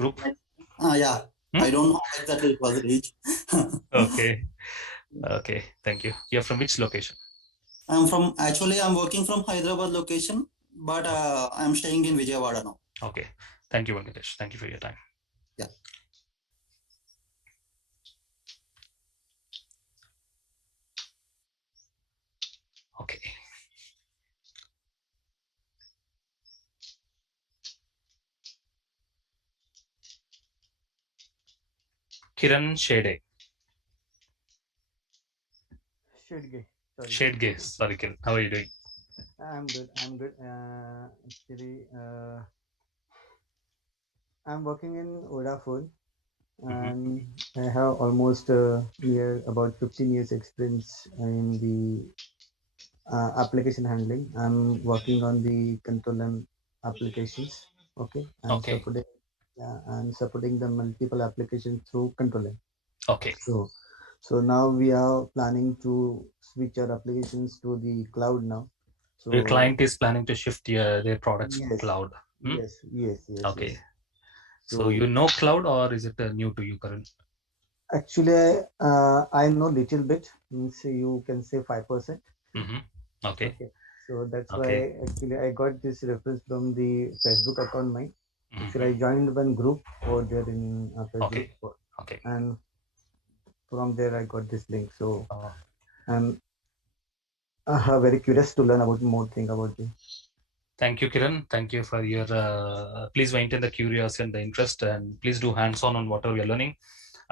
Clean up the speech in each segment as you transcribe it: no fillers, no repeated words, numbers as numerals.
group? Yeah, I don't know how exactly it was reached. Okay. Okay. Thank you. You're from which location? I'm working from Hyderabad location, but I'm staying in Vijayawada now. Okay. Thank you, Venkatesh. Thank you for your time. Yeah. Okay. Kiran Shede. Shedge. Sorry. Shedge. Sorry, Kiran. How are you doing? I'm good. I'm good. Actually, I'm working in Vodafone, Mhm. and I have almost about 15 years experience in the application handling. I'm working on the control M applications. Okay, and Okay. supporting and supporting the multiple applications through control M. Okay. So now we are planning to switch our applications to the cloud now. Your So client is planning to shift their products to yes, cloud. Hmm? yes. Okay. So So you know cloud, or is it new to you, Karan? actually, I know little bit. Means you can say 5%. Mm-hmm. Okay. Okay. So that's Okay. why actually I got this reference from the Facebook account mine. Actually, Mm-hmm. I joined one group over there in Facebook, Okay. Okay. and from there I got this link. So Uh, I'm very curious to learn about more thing about you. Thank you, Kiran. Thank you for your. Please maintain the curiosity and the interest, and please do hands-on whatever you're learning.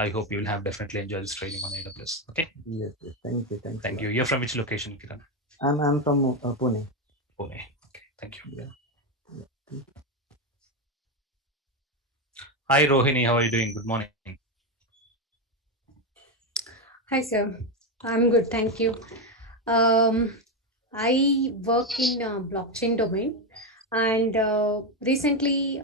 I hope you will have definitely enjoy this training on AWS. Okay. Yes. Thank you. Thanks a Thank lot. you. You're from which location, Kiran? I'm from Pune. Pune. Okay. Thank you. Yeah. Yeah. Hi, Rohini. How are you doing? Good morning. Hi, sir. I'm good, thank you. Um, I work in blockchain domain and recently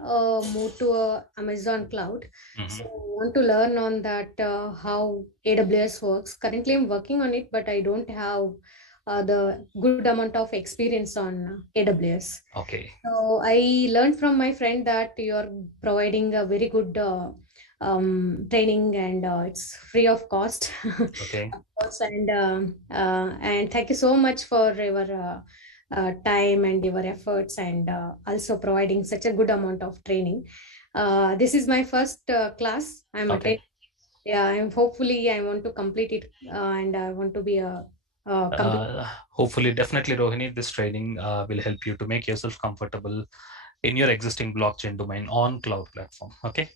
moved to Amazon cloud. So Mm-hmm. I want to learn on that how AWS works. Currently, I'm working on it, but I don't have the good amount of experience on AWS. Okay. So I learned from my friend that you're providing a very good training and it's free of cost. Okay. Of course, and thank you so much for your time and your efforts and also providing such a good amount of training. This is my first class I'm Okay. attending. Yeah, I'm hopefully I want to complete it and I want to be a computer. Hopefully, definitely, Rohini, this training will help you to make yourself comfortable in your existing blockchain domain on cloud platform. Okay.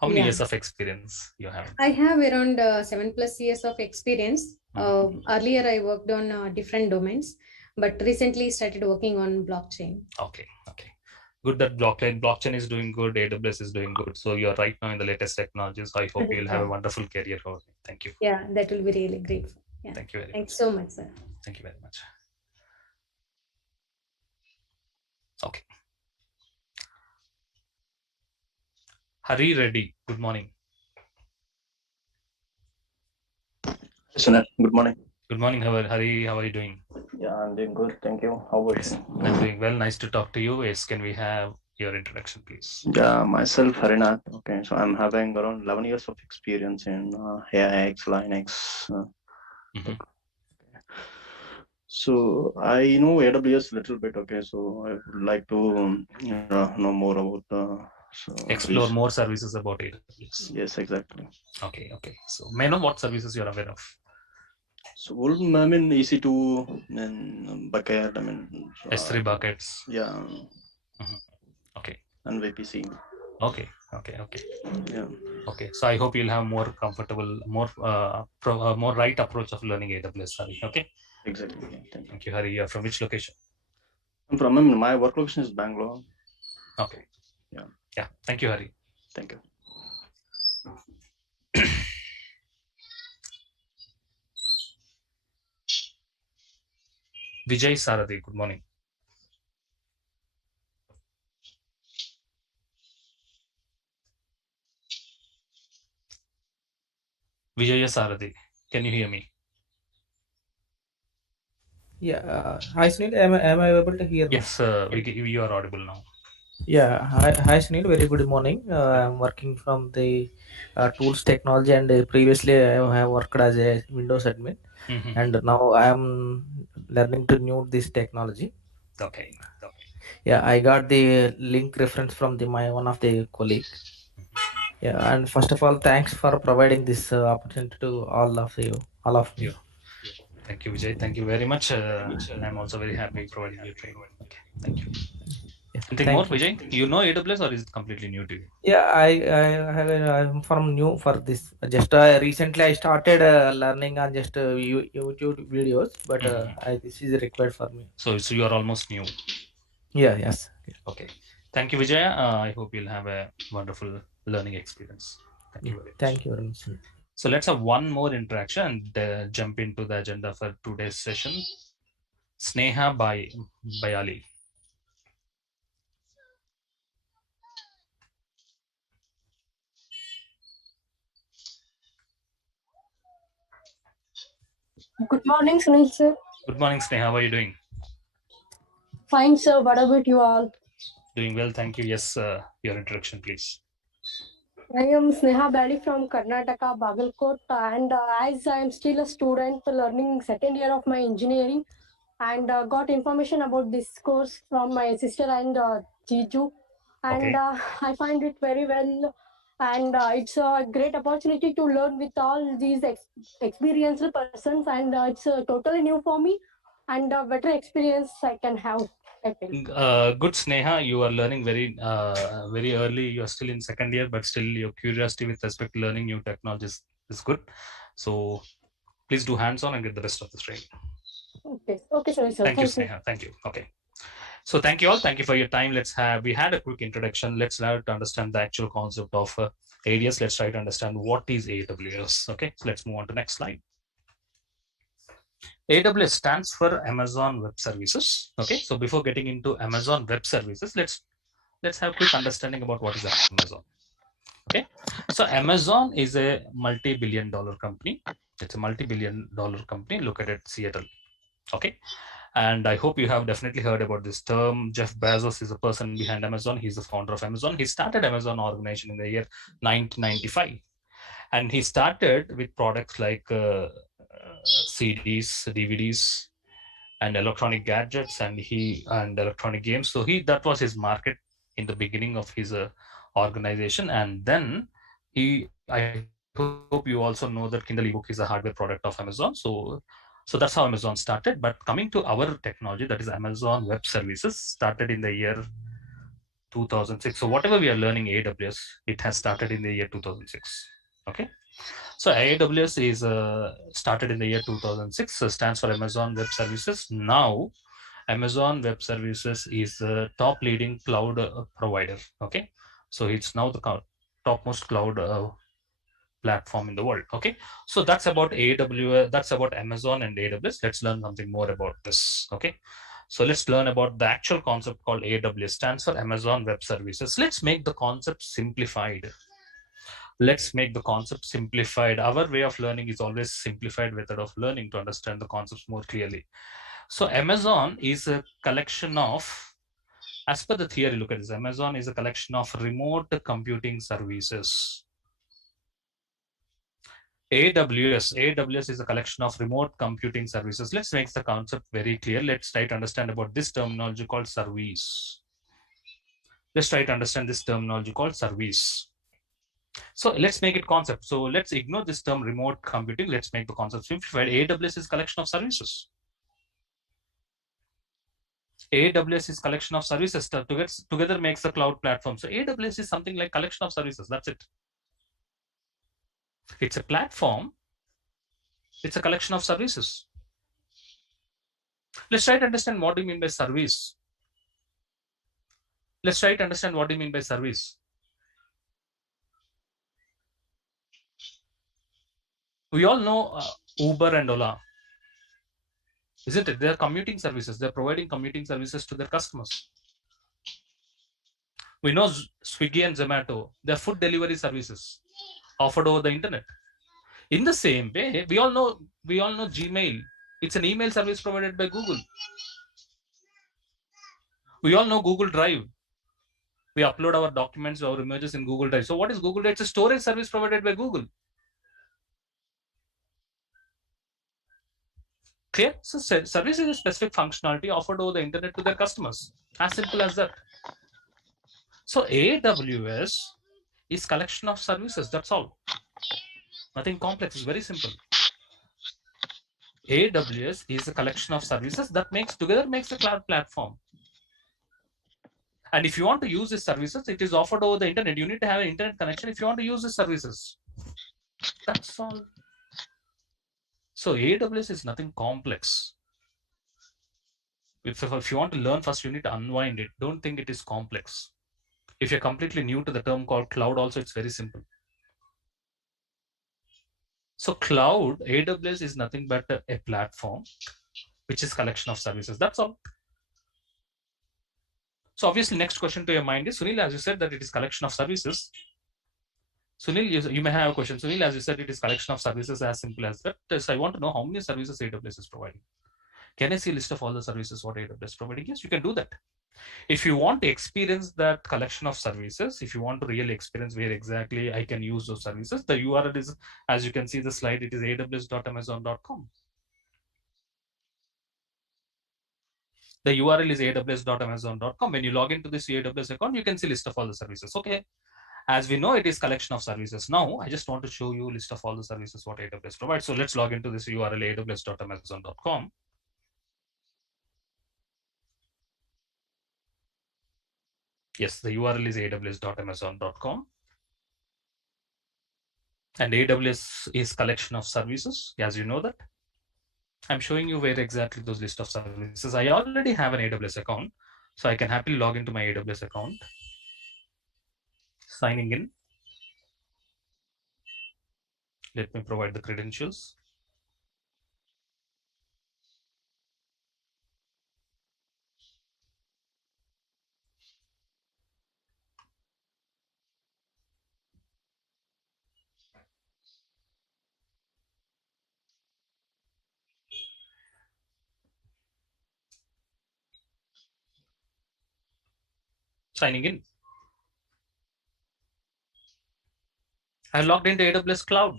How many Yeah. years of experience you have? I have around 7+ years of experience. Mhm. Earlier, I worked on different domains, but recently started working on blockchain. Okay. Okay. Good that blockchain is doing good. AWS is doing good. So you're right now in the latest technologies. I hope you'll have Yeah, a wonderful career. Rohini. Thank you. yeah, that will be really grateful. Yeah, Thank you very thanks much. so much, sir. Thank you very much. Okay. Hari Reddy. Good morning. Sunil, good morning. Good morning, Hari. How are you doing? Yeah, I'm doing good. Thank you. How about Yes, you? I'm doing well. Nice to talk to you. Yes, can we have your introduction, please? Yeah, myself, Harinath. Okay, so I'm having around 11 years of experience in AIX, Linux. Mhm. So I know AWS a little bit. Okay, so I would like to know more about Explore these. more services about AWS. Yes, exactly. Okay, okay. So may I know what services you're aware of? So I mean EC2 and Bucket. I mean, S3 buckets. yeah, Mhm. Okay, and VPC. okay, okay, okay. Yeah, Okay, so I hope you'll have more comfortable, more right approach of learning AWS. Hari. Okay, exactly. Yeah, thank you. thank you, Hari. You're from which location? I'm from, I mean, my work location is Bangalore. Okay. Yeah. Yeah. Thank you, Hari. Thank you. Vijay Sarathi. Good morning. Vijay Sarathi. Can you hear me? Yeah, hi Sunil, am I able to hear now? Yes, you are audible now. Yeah, hi Sunil. Very good morning. I'm working from the tools technology, and previously I have worked as a Windows admin, Mhm. and now I am learning to new this technology. Okay. Yeah, I got the link reference from the my one of the colleague. Yeah, and first of all, thanks for providing this opportunity to all of you, all of Yeah. me. Thank you, Vijay. Thank you very much. I'm also very happy providing you training. Okay. Thank you. Yeah, Anything more, thank you. Vijay? You know AWS or is it completely new to you? Yeah, I'm from new for this. Just recently I started learning on just YouTube videos, but Mhm. this is required for me. So you are almost new. Yeah, yes. Okay. Thank you, Vijay. I hope you'll have a wonderful learning experience. Thank Yeah, you very much. thank you very much. So let's have one more interaction and jump into the agenda for today's session. Sneha Bayali. Good morning, Sunil sir. Good morning, Sneha. How are you doing? Fine, sir. What about you all? Doing well, thank you. Yes, your introduction, please. I am Sneha Bali from Karnataka, Bagalkot, and as I am still a student learning second year of my engineering, and got information about this course from my sister and Jiju, and Okay. I find it very well, and it's a great opportunity to learn with all these experienced persons, and it's totally new for me, and better experience I can have. I feel. Good, Sneha. You are learning very early. You are still in second year, but still your curiosity with respect to learning new technologies is good. So please do hands-on and get the best of the training. Okay, sorry, sir. Thank you, Thank you. Sneha. Thank you. Okay. So thank you all. Thank you for your time. We had a quick introduction. Let's now to understand the actual concept of ADS. Let's try to understand what is AWS. Okay. So let's move on to next slide. AWS stands for Amazon Web Services. Okay. So before getting into Amazon Web Services, let's have a quick understanding about what is Amazon. Okay. So Amazon is a multi-billion-dollar company. It's a multi-billion-dollar company located at Seattle. Okay. And I hope you have definitely heard about this term. Jeff Bezos is the person behind Amazon. He's the founder of Amazon. He started Amazon organization in the year 1995. And he started with products like CDs, DVDs, and electronic gadgets, and electronic games. So that was his market in the beginning of his organization. And then I hope you also know that Kindle ebook is a hardware product of Amazon. So that's how Amazon started. But coming to our technology, that is Amazon Web Services, started in the year 2006. So whatever we are learning AWS, it has started in the year 2006. Okay. So AWS is started in the year 2006, stands for Amazon Web Services. Now, Amazon Web Services is the top leading cloud provider. Okay. So it's now the topmost cloud platform in the world. Okay. So that's about AWS, that's about Amazon and AWS. Let's learn something more about this. Okay. So let's learn about the actual concept called AWS, stands for Amazon Web Services. Let's make the concept simplified. Let's make the concept simplified. Our way of learning is always simplified method of learning to understand the concepts more clearly. So Amazon is a collection of, as per the theory, look at this. Amazon is a collection of remote computing services. AWS is a collection of remote computing services. Let's make the concept very clear. Let's try to understand about this terminology called service. Let's try to understand this terminology called service. So let's make it concept. So let's ignore this term remote computing. Let's make the concept simplified. AWS is collection of services. AWS is collection of services together makes the cloud platform. So AWS is something like collection of services. That's it. It's a platform. It's a collection of services. Let's try to understand what do you mean by service. Let's try to understand what do you mean by service. We all know Uber and Ola, isn't it? They're commuting services. They're providing commuting services to their customers. We know Swiggy and Zomato, they're food delivery services offered over the internet. In the same way, we all know Gmail. It's an email service provided by Google. We all know Google Drive. We upload our documents, our images in Google Drive. So what is Google Drive? It's a storage service provided by Google. Clear? So service is a specific functionality offered over the internet to their customers. As simple as that. So AWS is collection of services. That's all. Nothing complex. It's very simple. AWS is a collection of services that makes a cloud platform. And if you want to use these services, it is offered over the internet. You need to have an internet connection if you want to use the services. That's all. So AWS is nothing complex. If you want to learn first, you need to unwind it. Don't think it is complex. If you're completely new to the term called cloud, also it's very simple. So cloud, AWS is nothing but a platform, which is collection of services. That's all. So obviously, next question to your mind is, Sunil, as you said that it is collection of services. Sunil, you may have a question. Sunil, as you said, it is collection of services, as simple as that. So I want to know how many services AWS is providing. Can I see a list of all the services what AWS is providing? Yes, you can do that. If you want to experience that collection of services, if you want to really experience where exactly I can use those services, the URL is, as you can see the slide, it is aws.amazon.com. The URL is aws.amazon.com. When you log into this AWS account, you can see list of all the services. Okay. As we know, it is collection of services. Now, I just want to show you a list of all the services what AWS provides. So let's log into this URL aws.amazon.com. Yes, the URL is aws.amazon.com. And AWS is collection of services, as you know that. I'm showing you where exactly those list of services. I already have an AWS account, so I can happily log into my AWS account. Signing in. Let me provide the credentials. Signing in. I logged into AWS Cloud.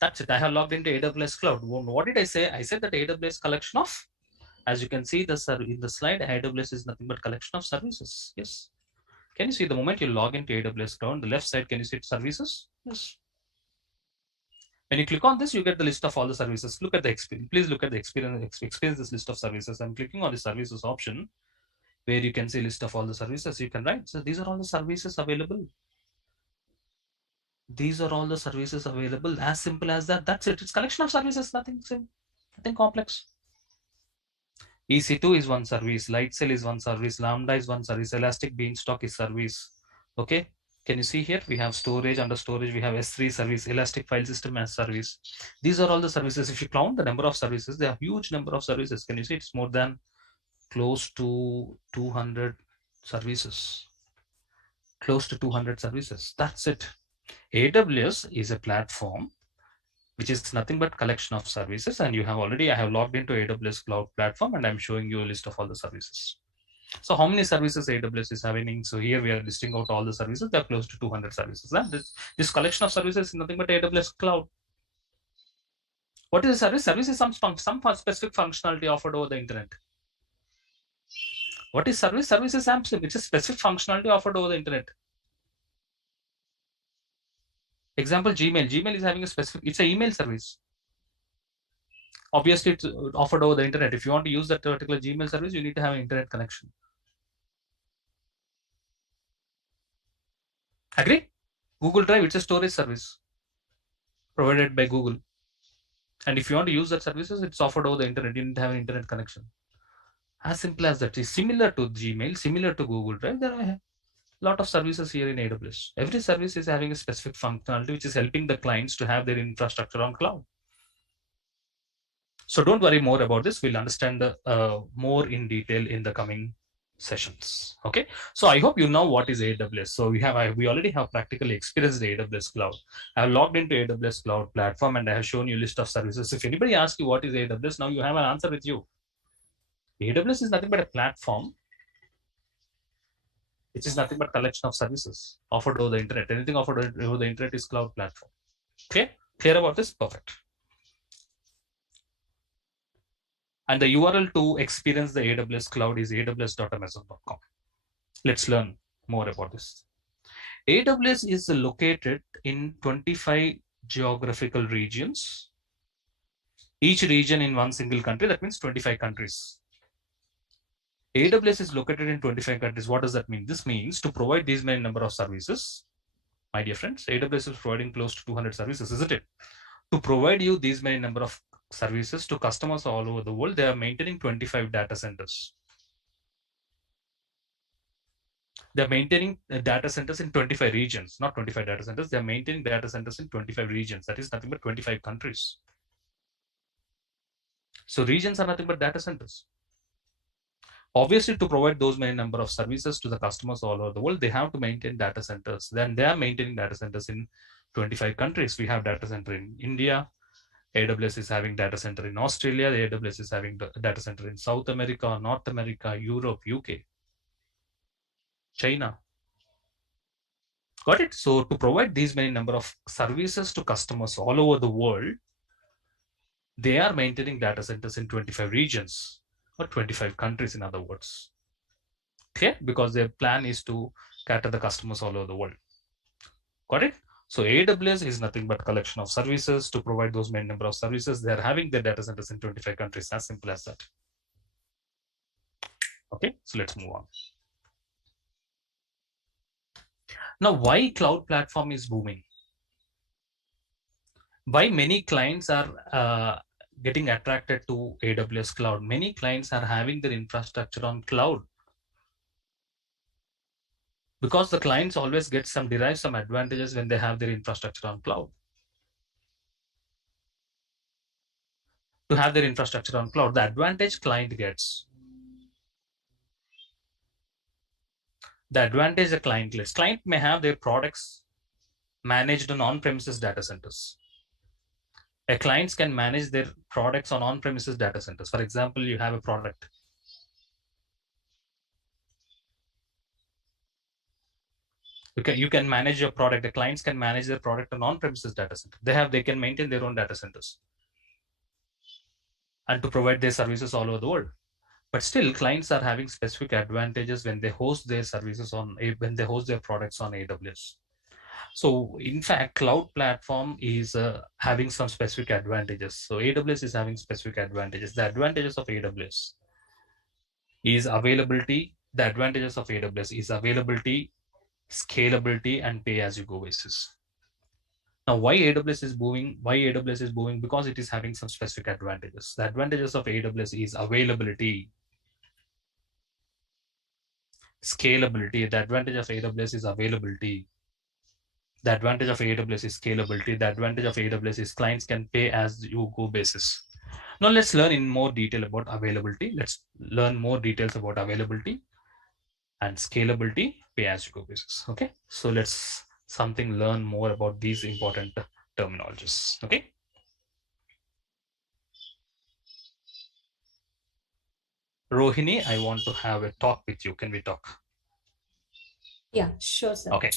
That's it. I have logged into AWS Cloud. What did I say? I said that AWS collection of, as you can see in the slide, AWS is nothing but collection of services. Yes. Can you see the moment you log into AWS Cloud, on the left side, can you see services? Yes. When you click on this, you get the list of all the services. Look at the experience. Please look at the experience this list of services. I'm clicking on the services option where you can see list of all the services you can write. So these are all the services available. These are all the services available. As simple as that. That's it. It's collection of services. Nothing complex. EC2 is one service. Lightsail is one service. Lambda is one service. Elastic Beanstalk is service. Okay. Can you see here? We have storage. Under storage, we have S3 service. Elastic File System as service. These are all the services. If you count the number of services, there are huge number of services. Can you see? It's more than close to 200 services. Close to 200 services. That's it. AWS is a platform which is nothing but collection of services, and I have logged into AWS Cloud Platform, and I'm showing you a list of all the services. So how many services AWS is having? So here we are listing out all the services. They're close to 200 services. And this collection of services is nothing but AWS Cloud. What is a service? Service is some specific functionality offered over the internet. What is service? Service is Samsung. It's a specific functionality offered over the internet. Example, Gmail. Gmail is having a specific, it's an email service. Obviously, it's offered over the internet. If you want to use that particular Gmail service, you need to have an internet connection. Agree? Google Drive, it's a storage service provided by Google. And if you want to use that services, it's offered over the internet. You need to have an internet connection. As simple as that. It's similar to Gmail, similar to Google Drive. There are lot of services here in AWS. Every service is having a specific functionality which is helping the clients to have their infrastructure on cloud. So don't worry more about this. We'll understand more in detail in the coming sessions. Okay. So I hope you know what is AWS. So we already have practically experienced the AWS Cloud. I have logged into AWS Cloud Platform and I have shown you a list of services. If anybody asks you what is AWS, now you have an answer with you. AWS is nothing but a platform which is nothing but collection of services offered over the internet. Anything offered over the internet is cloud platform. Okay, clear about this? Perfect. And the URL to experience the AWS cloud is aws.amazon.com. Let's learn more about this. AWS is located in 25 geographical regions. Each region in one single country, that means 25 countries. AWS is located in 25 countries. What does that mean? This means to provide these many number of services, my dear friends, AWS is providing close to 200 services, isn't it? To provide you these many number of services to customers all over the world, they are maintaining 25 data centers. They're maintaining data centers in 25 regions, not 25 data centers. They're maintaining data centers in 25 regions. That is nothing but 25 countries. So regions are nothing but data centers. Obviously, to provide those many number of services to the customers all over the world, they have to maintain data centers. Then they are maintaining data centers in 25 countries. We have data center in India. AWS is having data center in Australia. The AWS is having data center in South America, North America, Europe, UK, China. Got it? So to provide these many number of services to customers all over the world, they are maintaining data centers in 25 regions or 25 countries, in other words. Okay, because their plan is to cater the customers all over the world. Got it? So AWS is nothing but collection of services to provide those many number of services. They're having their data centers in 25 countries, as simple as that. Okay, so let's move on. Now, why cloud platform is booming? Why many clients are getting attracted to AWS cloud? Many clients are having their infrastructure on cloud, because the clients always derive some advantages when they have their infrastructure on cloud. To have their infrastructure on cloud, the advantage client gets, the advantage the client gets. Client may have their products managed on on-premises data centers. Clients can manage their products on on-premises data centers. For example, you have a product. You can manage your product. The clients can manage their product on on-premises data center. They can maintain their own data centers and to provide their services all over the world. But still, clients are having specific advantages when they host their services when they host their products on AWS. So in fact, cloud platform is having some specific advantages. So AWS is having specific advantages. The advantages of AWS is availability. The advantages of AWS is availability, scalability, and pay-as-you-go basis. Now, why AWS is booming? Why AWS is booming? Because it is having some specific advantages. The advantages of AWS is availability, scalability. The advantage of AWS is availability. The advantage of AWS is scalability. The advantage of AWS is clients can pay as you go basis. Now let's learn in more detail about availability. Let's learn more details about availability and scalability, pay as you go basis. Okay, so let's learn more about these important terminologies. Okay. Rohini, I want to have a talk with you. Can we talk? Yeah, sure, sir. Okay.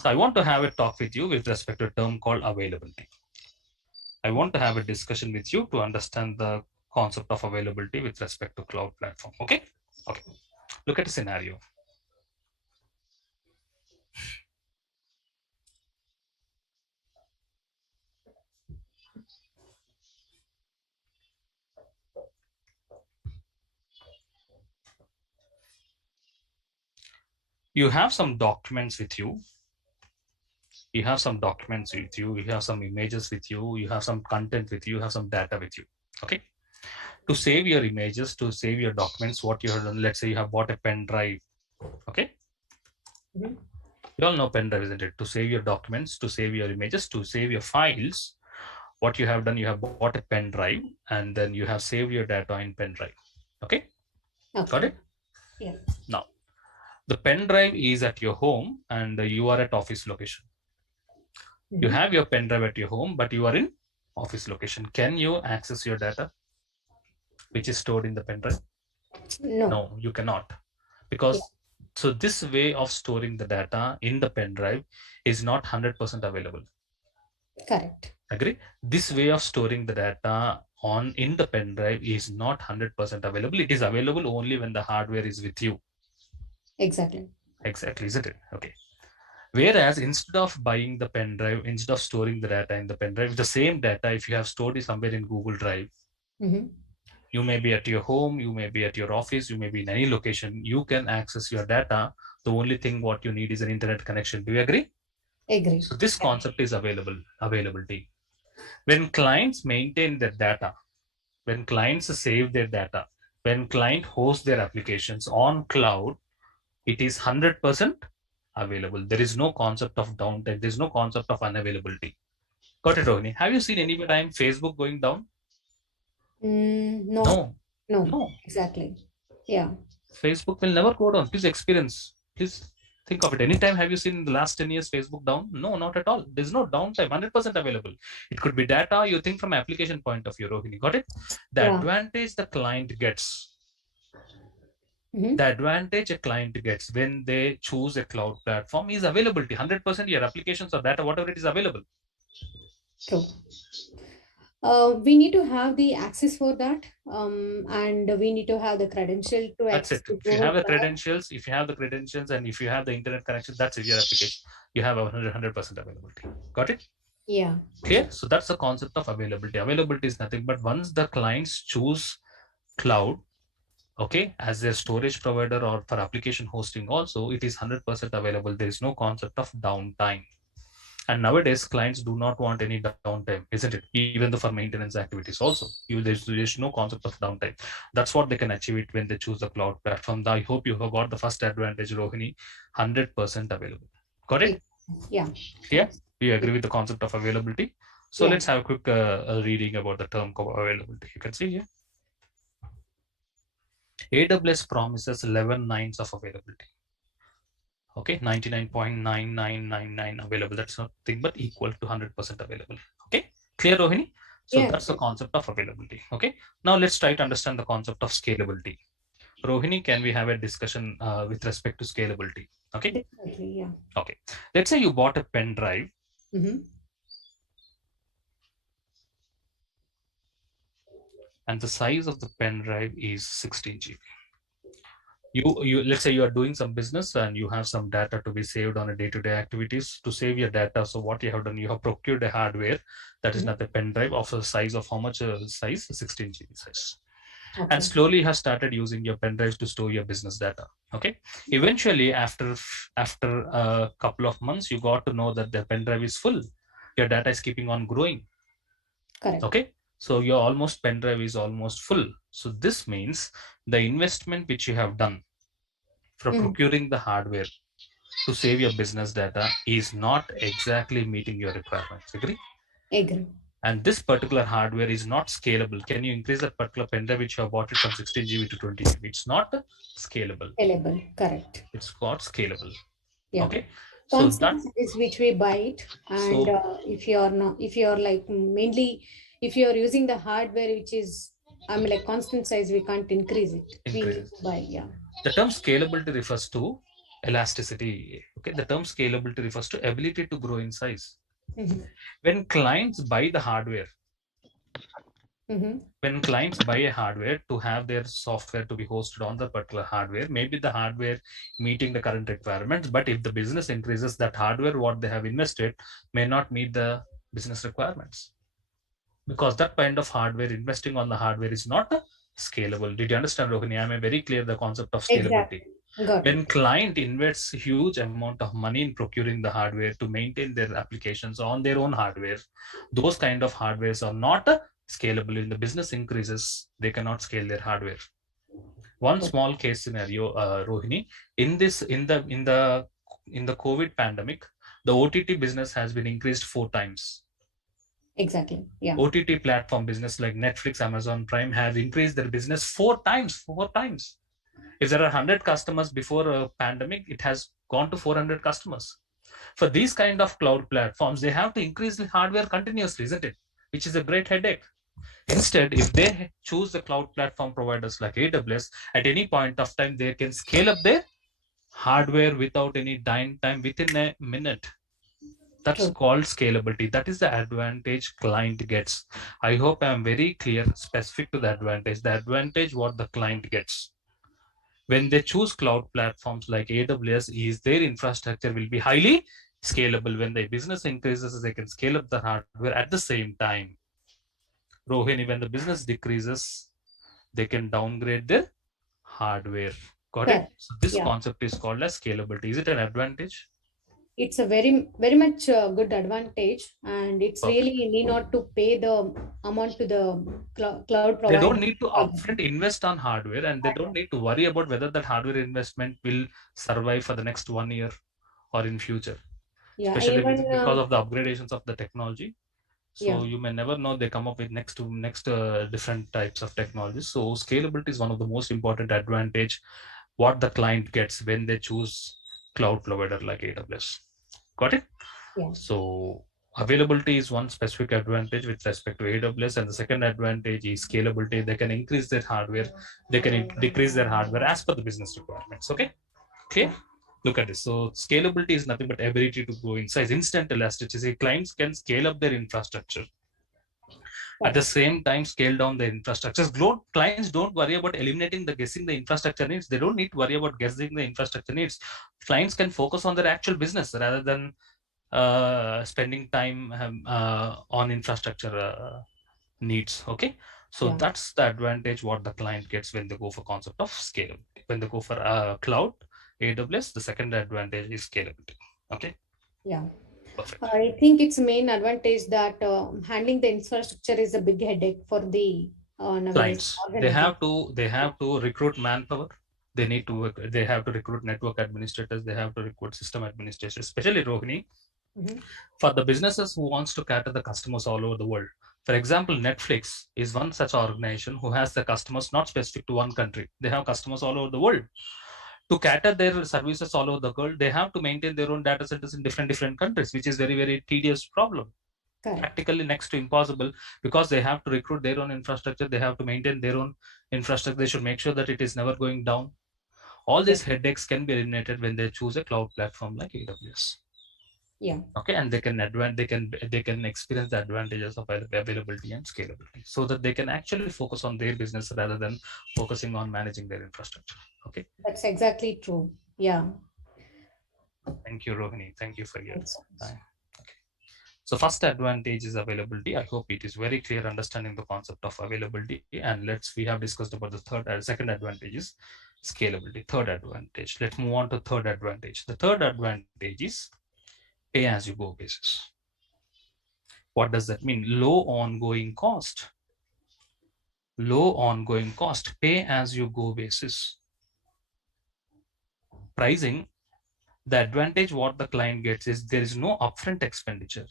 So I want to have a talk with you with respect to a term called availability. I want to have a discussion with you to understand the concept of availability with respect to cloud platform. Okay. Okay. Look at a scenario. You have some documents with you. You have some documents with you. You have some images with you. You have some content with you. You have some data with you. Okay. To save your images, to save your documents, what you have done, let's say you have bought a pen drive. Okay. Mm-hmm. You all know pen drive, isn't it? To save your documents, to save your images, to save your files, what you have done, you have bought a pen drive and then you have saved your data in pen drive. Okay. Got it? Yeah. Now, the pen drive is at your home and you are at office location. You have your pen drive at your home, but you are in office location. Can you access your data which is stored in the pen drive? No. No, you cannot, because So this way of storing the data in the pen drive is not 100% available. Correct. Agree? This way of storing the data in the pen drive is not 100% available. It is available only when the hardware is with you. Exactly. Exactly, isn't it? Okay. Whereas instead of buying the pen drive, instead of storing the data in the pen drive, the same data, if you have stored it somewhere in Google Drive, you may be at your home, you may be at your office, you may be in any location, you can access your data. The only thing what you need is an internet connection. Do you agree? Agree. So this concept is availability. When clients maintain their data, when clients save their data, when client hosts their applications on cloud, it is 100% available. There is no concept of downtime. There is no concept of unavailability. Got it, Rohini? Have you seen any time Facebook going down? No. No. Exactly. Yeah. Facebook will never go down. Please experience. Please think of it. Anytime have you seen in the last 10 years Facebook down? No, not at all. There's no downtime. 100% available. It could be data. You think from application point of view, Rohini. Got it? The advantage the client gets. The advantage a client gets when they choose a cloud platform is availability. 100% your applications or data, whatever it is available. True. We need to have the access for that, and we need to have the credential to access. That's it. If you have the credentials, and if you have the internet connection, that's it, your application. You have 100% availability. Got it? Yeah. Clear? So that's the concept of availability. Availability is nothing but once the clients choose cloud, okay, as their storage provider or for application hosting also, it is 100% available. There is no concept of downtime. And nowadays, clients do not want any downtime, isn't it? Even though for maintenance activities also, there's no concept of downtime. That's what they can achieve it when they choose the cloud platform. I hope you have got the first advantage, Rohini, 100% available. Got it? Yeah. Yeah. Do you agree with the concept of availability? So let's have a quick reading about the term availability. You can see here. AWS promises 11 nines of availability. Okay, 99.9999 available. That's nothing but equal to 100% available. Okay, clear, Rohini? So that's the concept of availability. Okay, now let's try to understand the concept of scalability. Rohini, can we have a discussion with respect to scalability? Okay. Definitely, yeah. Okay, let's say you bought a pen drive. And the size of the pen drive is 16 GB. You let's say you are doing some business and you have some data to be saved on a day-to-day activities. To save your data, so what you have done, you have procured a hardware that is not a pen drive of a size of how much size? 16 GB size. Okay. And slowly has started using your pen drives to store your business data. Okay. Eventually, after a couple of months, you got to know that the pen drive is full. Your data is keeping on growing. Correct. Okay. So your pen drive is almost full. So this means the investment which you have done for procuring the hardware to save your business data is not exactly meeting your requirements. Agree? Agree. And this particular hardware is not scalable. Can you increase that particular pen drive which you have bought it from 16 GB to 20 GB? It's not scalable. Scalable, correct. It's not scalable. Yeah. Okay. So that is which we buy it, and if you're like mainly if you're using the hardware which is like constant size, we can't increase it. We buy, yeah. The term scalability refers to elasticity. Okay, the term scalability refers to ability to grow in size. When clients buy the hardware, when clients buy a hardware to have their software to be hosted on the particular hardware, maybe the hardware meeting the current requirements, but if the business increases, that hardware what they have invested may not meet the business requirements. Because that kind of hardware, investing on the hardware is not scalable. Did you understand, Rohini? I am very clear the concept of scalability. Exactly. When client invests huge amount of money in procuring the hardware to maintain their applications on their own hardware, those kind of hardwares are not scalable. In the business increases, they cannot scale their hardware. One small case scenario, Rohini, in the COVID pandemic, the OTT business has been increased 4 times. Exactly. Yeah. OTT platform business like Netflix, Amazon Prime has increased their business 4 times. 4 times. If there are 100 customers before a pandemic, it has gone to 400 customers. For these kind of cloud platforms, they have to increase the hardware continuously, isn't it? Which is a great headache. Instead, if they choose the cloud platform providers like AWS, at any point of time, they can scale up their hardware without any downtime within a minute. That's True. called scalability. That is the advantage client gets. I hope I'm very clear, specific to the advantage. The advantage what the client gets when they choose cloud platforms like AWS is their infrastructure will be highly scalable. When the business increases, they can scale up the hardware at the same time. Rohini, when the business decreases, they can downgrade their hardware. Got it? Correct. So this Yeah. concept is called as scalability. Is it an advantage? It's a very much good advantage, and it's Perfect. really need not to pay the amount to the cloud They provider. don't need to upfront invest on hardware, and they don't need to worry about whether that hardware investment will survive for the next 1 year or in future. Yeah, Especially even because of the upgradations of the technology. So yeah. you may never know, they come up with next different types of technologies. So scalability is one of the most important advantage what the client gets when they choose cloud provider like AWS. Got it? Yeah. So availability is one specific advantage with respect to AWS, and the second advantage is scalability. They can increase their hardware, they can decrease their hardware as per the business requirements. Okay. Look at this. So scalability is nothing but ability to grow in size, instant elasticity. Clients can scale up their infrastructure. At the same time, scale down the infrastructure. Clients don't worry about eliminating the guessing the infrastructure needs. They don't need to worry about guessing the infrastructure needs. Clients can focus on their actual business rather than spending time on infrastructure needs. Okay. So Yeah. that's the advantage what the client gets when they go for concept of scalability. When they go for cloud, AWS, the second advantage is scalability. Okay. Yeah. Perfect. I think its main advantage that handling the infrastructure is a big headache for the nowadays Clients. They organization. have to recruit manpower. They need to work. They have to recruit network administrators. They have to recruit system administrators, especially Rohini, for the businesses who wants to cater the customers all over the world. For example, Netflix is one such organization who has the customers not specific to one country. They have customers all over the world. To cater their services all over the world, they have to maintain their own data centers in different countries, which is very tedious problem. Correct. Practically next to impossible, because they have to recruit their own infrastructure. They have to maintain their own infrastructure. They should make sure that it is never going down. All these headaches can be eliminated when they choose a cloud platform like AWS. Yeah. Okay, and they can experience the advantages of availability and scalability, so that they can actually focus on their business rather than focusing on managing their infrastructure. Okay, that's exactly true. Yeah. Thank you, Rohini. Thank you for your time. Okay. So first advantage is availability. I hope it is very clear understanding the concept of availability. And we have discussed about the second advantage is scalability. Third advantage. Let's move on to third advantage. The third advantage is pay as you go basis. What does that mean? Low ongoing cost. Low ongoing cost. Pay as you go basis. Pricing. The advantage what the client gets is there is no upfront expenditure.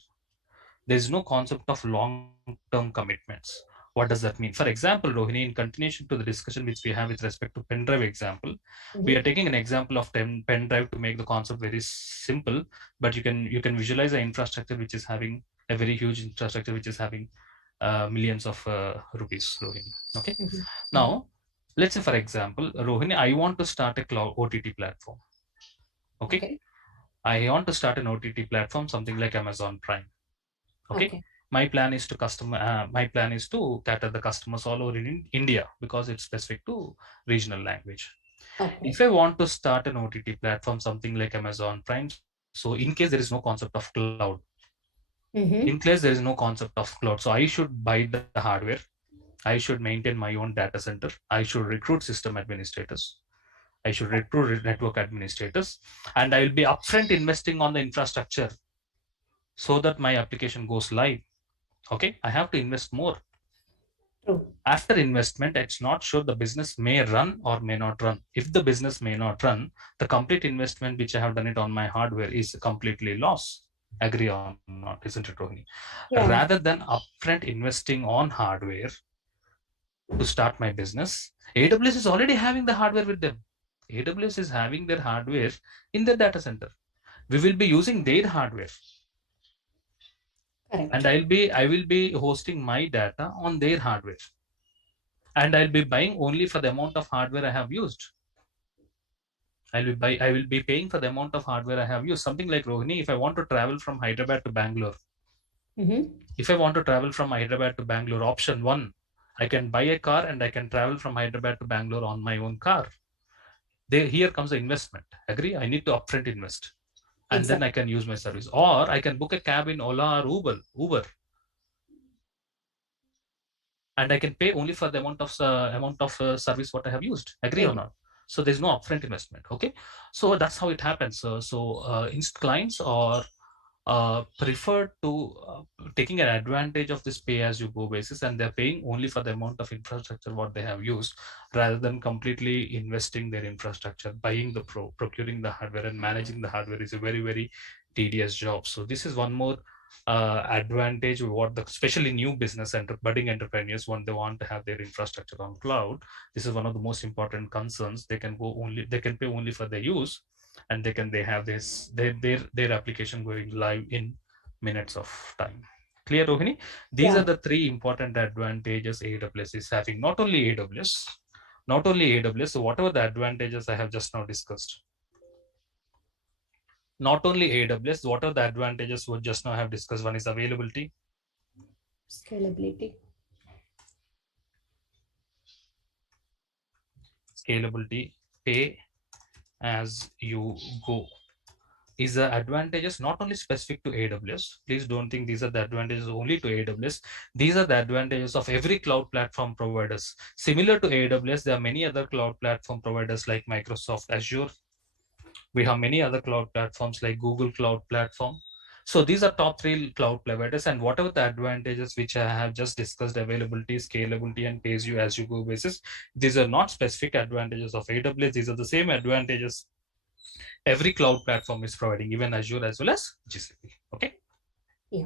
There is no concept of long-term commitments. What does that mean? For example, Rohini, in continuation to the discussion which we have with respect to pen drive example, we are taking an example of pen drive to make the concept very simple, but you can visualize an infrastructure which is having a very huge infrastructure which is having millions of rupees, Rohini. Okay. Now, let's say, for example, Rohini, I want to start a cloud OTT platform. Okay. I want to start an OTT platform, something like Amazon Prime. Okay. My plan is to cater the customers all over in India because it's specific to regional language. If I want to start an OTT platform, something like Amazon Prime, so in case there is no concept of cloud, in case there is no concept of cloud, so I should buy the hardware. I should maintain my own data center. I should recruit system administrators. I should recruit network administrators, and I will be upfront investing on the infrastructure so that my application goes live. Okay, I have to invest more. After investment, it's not sure the business may run or may not run. If the business may not run, the complete investment which I have done it on my hardware is completely lost. Agree or not, isn't it, Rohini? Yeah. Rather than upfront investing on hardware to start my business, AWS is already having the hardware with them. AWS is having their hardware in their data center. We will be using their hardware. Correct. And I will be hosting my data on their hardware. And I'll be buying only for the amount of hardware I have used. I will be paying for the amount of hardware I have used. Something like Rohini, if I want to travel from Hyderabad to Bangalore, if I want to travel from Hyderabad to Bangalore, option one, I can buy a car and I can travel from Hyderabad to Bangalore on my own car. Here comes the investment. Agree? I need to upfront invest, and then I can use my service. Or I can book a cab in Ola or Uber, and I can pay only for the amount of service what I have used. Agree or not? So there's no upfront investment. Okay, so that's how it happens. Clients are prefer to taking an advantage of this pay-as-you-go basis, and they're paying only for the amount of infrastructure what they have used, rather than completely investing their infrastructure. Buying the procuring the hardware and managing the hardware is a very, very tedious job. So this is one more advantage what especially new business and budding entrepreneurs, when they want to have their infrastructure on cloud, this is one of the most important concerns. They can pay only for their use, and they have their application going live in minutes of time. Clear, Rohini? These are the three important advantages AWS is having. Not only AWS, so whatever the advantages I have just now discussed, not only AWS, what are the advantages we just now have discussed? One is availability, scalability, pay as you go is the advantages not only specific to AWS. Please don't think these are the advantages only to AWS. These are the advantages of every cloud platform providers. Similar to AWS, there are many other cloud platform providers like Microsoft Azure. We have many other cloud platforms like Google Cloud Platform. So these are top three cloud providers, and whatever the advantages which I have just discussed, availability, scalability, and pay-as-you-go basis, these are not specific advantages of AWS. These are the same advantages every cloud platform is providing, even Azure as well as GCP. Okay. Yeah.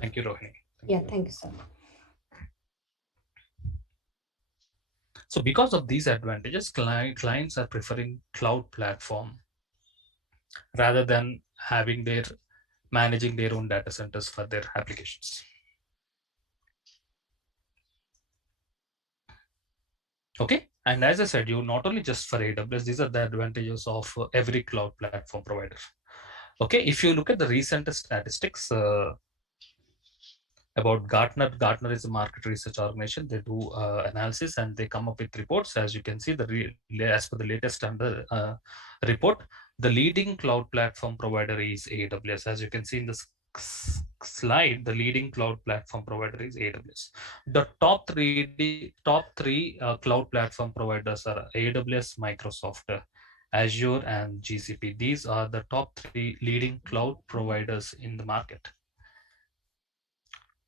Thank you, Rohini. Thank you, sir. So because of these advantages, clients are preferring cloud platform rather than managing their own data centers for their applications. Okay. And as I said, not only just for AWS, these are the advantages of every cloud platform provider. Okay. If you look at the recent statistics about Gartner is a market research organization. They do analysis and they come up with reports. As you can see, as per the latest report, the leading cloud platform provider is AWS. As you can see in the slide, the leading cloud platform provider is AWS. The top three cloud platform providers are AWS, Microsoft, Azure, and GCP. These are the top three leading cloud providers in the market.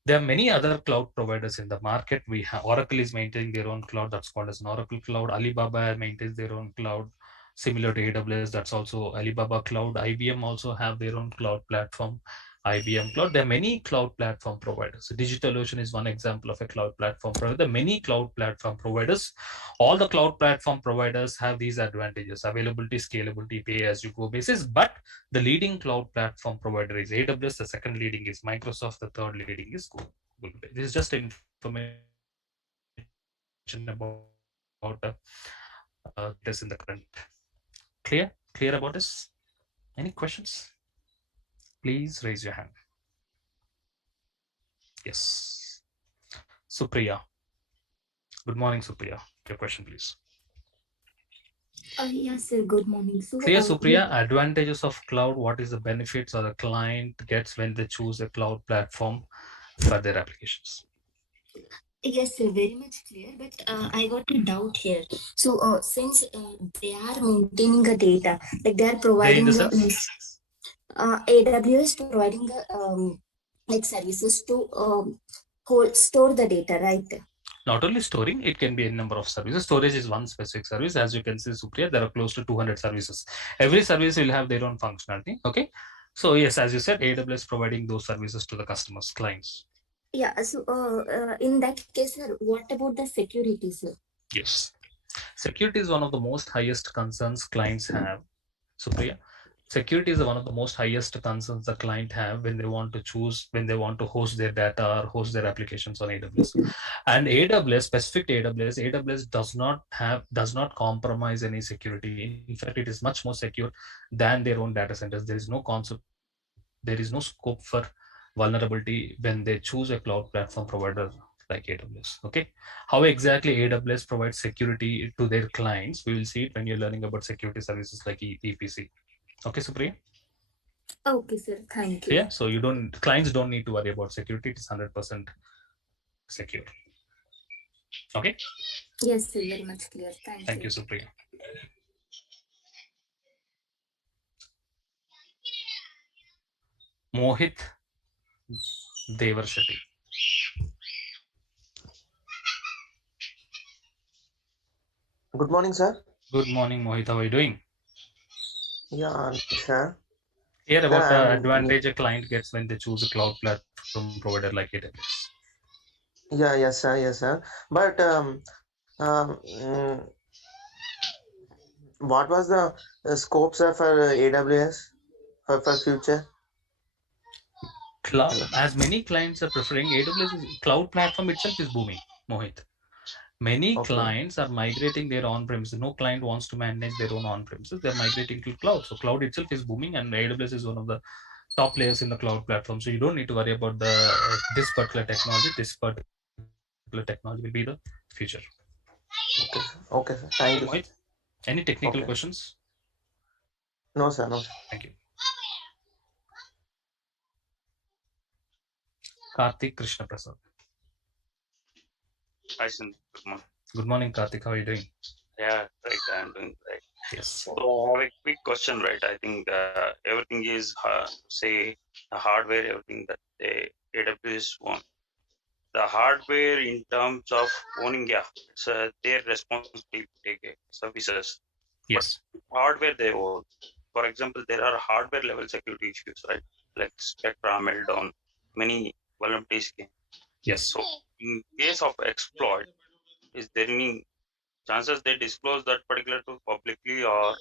There are many other cloud providers in the market. We have Oracle is maintaining their own cloud, that's called as an Oracle Cloud. Alibaba maintains their own cloud, similar to AWS, that's also Alibaba Cloud. IBM also have their own cloud platform, IBM Cloud. There are many cloud platform providers. DigitalOcean is one example of a cloud platform provider. There are many cloud platform providers. All the cloud platform providers have these advantages: availability, scalability, pay-as-you-go basis. But the leading cloud platform provider is AWS. The second leading is Microsoft. The third leading is Google. This is just information about this in the current. Clear about this? Any questions? Please raise your hand. Yes. Supriya. Good morning, Supriya. Your question, please. Yes, sir. Good morning. So, Clear, Supriya, advantages of cloud. What is the benefits or the client gets when they choose a cloud platform for their applications? Yes, sir, very much clear. But I got a doubt here. So, since they are maintaining the data, like they are providing AWS providing the like services to store the data, right? Not only storing, it can be a number of services. Storage is one specific service. As you can see, Supriya, there are close to 200 services. Every service will have their own functionality. Okay. So yes, as you said, AWS providing those services to the customers, clients. Yeah. So in that case, sir, what about the security, sir? Yes. Security is one of the most highest concerns clients have, Supriya. security is one of the most highest concerns the client have when they want to choose, when they want to host their data or host their applications on AWS. And AWS, specific to AWS does not compromise any security. In fact, it is much more secure than their own data centers. There is no scope for vulnerability when they choose a cloud platform provider like AWS. Okay, how exactly AWS provides security to their clients, we will see it when you're learning about security services like EPC. Okay, Supriya? Okay, sir. Thank you. Yeah, so clients don't need to worry about security. It is 100% secure. Okay. Yes, sir. Very much clear. Thank you, Supriya. Mohit Devarshetty. Good morning, sir. Good morning, Mohit. How are you doing? Yeah, sir. Hear Sir, about the I'm advantage a client gets when they choose a cloud platform provider like AWS. yeah, yes, sir, yes, sir. But mm, what was the scope, sir, for AWS for future? Cloud, as many clients are preferring AWS, cloud platform itself is booming, Mohit. Many Okay. clients are migrating their on-premises. No client wants to manage their own on-premises. They're migrating to cloud. So cloud itself is booming, and AWS is one of the top players in the cloud platform. So you don't need to worry about this particular technology. This particular technology will be the future. Okay, sir. Okay, sir. Thank you, sir. Mohit, any technical Okay. questions? No, sir. No, sir. Thank you. Karthik Krishna Prasad. Hi, Sun. Good morning. Good morning, Karthik. How are you doing? Yeah, right. I'm doing right. Yes. So I have a quick question, right? I think everything is, say, the hardware, everything that the AWS want. The hardware in terms of owning, yeah, it's their responsibility to take services. Yes. But hardware they own. For example, there are hardware level security issues, right? Like Spectra, Meltdown, many vulnerabilities. Yes. So in case of exploit, is there any chances they disclose that particular tool publicly, or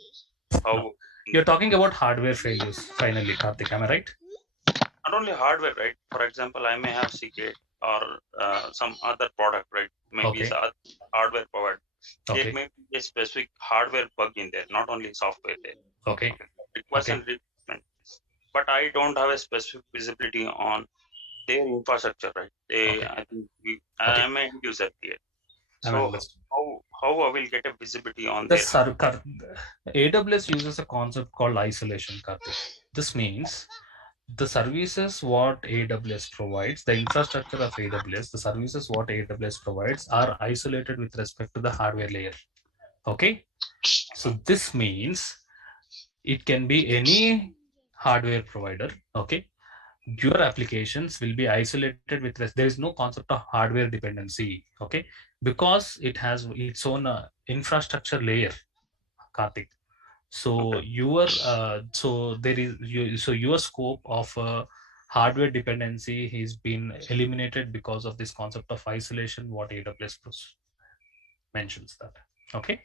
how? No. You're talking about hardware failures, finally, Karthik. Am I right? Not only hardware, right? For example, I may have Seagate or some other product, right? Maybe Okay. it's a hardware provider. Okay. There may be a specific hardware bug in there, not only software there. Okay. Request Okay. and replacement. But I don't have a specific visibility on their infrastructure, right? Okay. I think Okay. I'm an end user here. I'm So understood. how I will get a visibility on The their AWS uses a concept called isolation, Karthik. This means the services what AWS provides, the infrastructure of AWS, the services what AWS provides are isolated with respect to the hardware layer. Okay. So this means it can be any hardware provider. Okay. Your applications will be isolated with this. There is no concept of hardware dependency. Okay. Because it has its own infrastructure layer, Karthik. So your scope of hardware dependency has been eliminated because of this concept of isolation what AWS mentions that. Okay.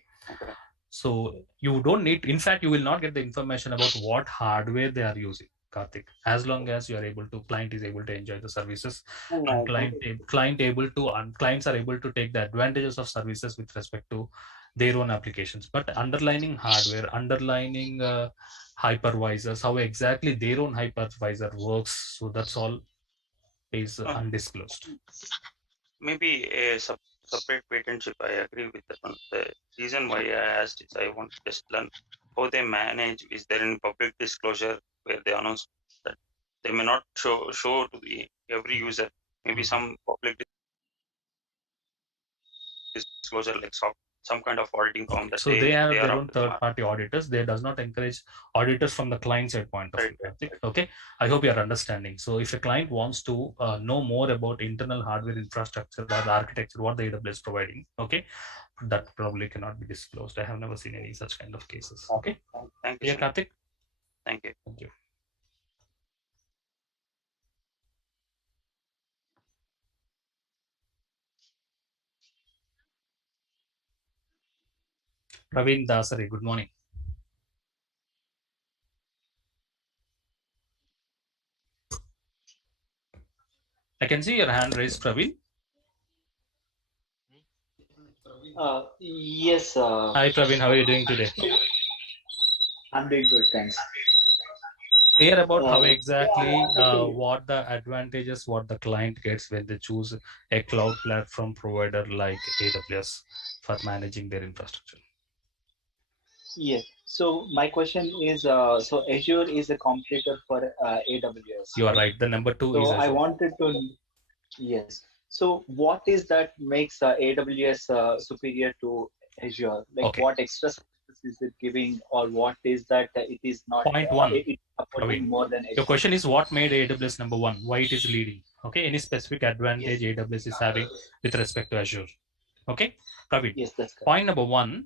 So you don't need, in fact, you will not get the information about what hardware they are using, Karthik, as long as you are able to, client is able to enjoy the services, and clients are able to take the advantages of services with respect to their own applications. But underlining hardware, underlining hypervisors, how exactly their own hypervisor works, so that's all is undisclosed. Maybe a separate patentship. I agree with that one. The reason why I asked is I want to just learn how they manage. Is there any public disclosure where they announce that they may not show to the every user? Maybe some public disclosure like some kind of auditing firm that So they have they their are own third-party auditors. They does not encourage auditors from the client side point of view. Right. Okay, I hope you are understanding. So if a client wants to know more about internal hardware infrastructure or the architecture, what the AWS is providing, okay, that probably cannot be disclosed. I have never seen any such kind of cases. Okay. Thank you. Yeah, Karthik. Thank you. Thank you. Praveen Dasari, good morning. I can see your hand raised, Praveen. Yes. Hi, Praveen. How are you doing today? I'm doing good, thanks. Clear about how Yeah, I exactly wanted to. what the advantages, what the client gets when they choose a cloud platform provider like AWS for managing their infrastructure. Yes. So my question is, so Azure is a competitor for AWS, You are right? right. The number 2 is So I Azure. wanted to, yes. So what is that makes AWS superior to Azure? Like Okay. what extra services is it giving, or what is that it is not? Point 1, It's supporting Praveen. more than Your Azure. question is what made AWS number 1? Why it is leading? Okay. Any specific advantage Yes. AWS is having with respect to Azure? Okay. Praveen. Yes, that's correct. Point number 1.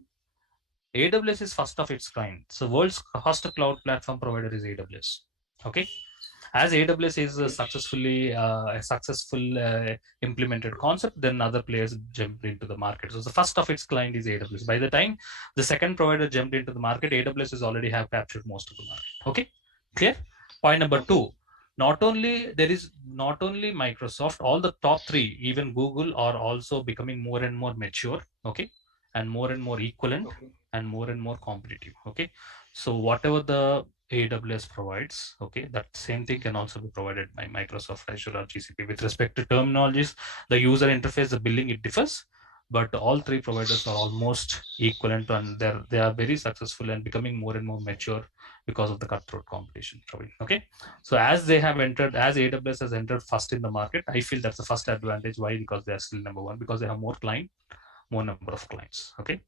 AWS is first of its kind. So world's first cloud platform provider is AWS. Okay. As AWS is a successful implemented concept, then other players jumped into the market. So the first of its kind is AWS. By the time the second provider jumped into the market, AWS is already have captured most of the market. Okay, clear? Point number 2. Not only Microsoft, all the top 3, even Google, are also becoming more and more mature. Okay, and more equivalent, and more competitive. Okay, so whatever the AWS provides, okay, that same thing can also be provided by Microsoft Azure or GCP. With respect to terminologies, the user interface, the billing, it differs, but all 3 providers are almost equivalent, and they are very successful and becoming more and more mature because of the cutthroat competition. Okay, so as AWS has entered first in the market, I feel that's the first advantage. Why? Because they are still number 1, because they have more number of clients. Okay,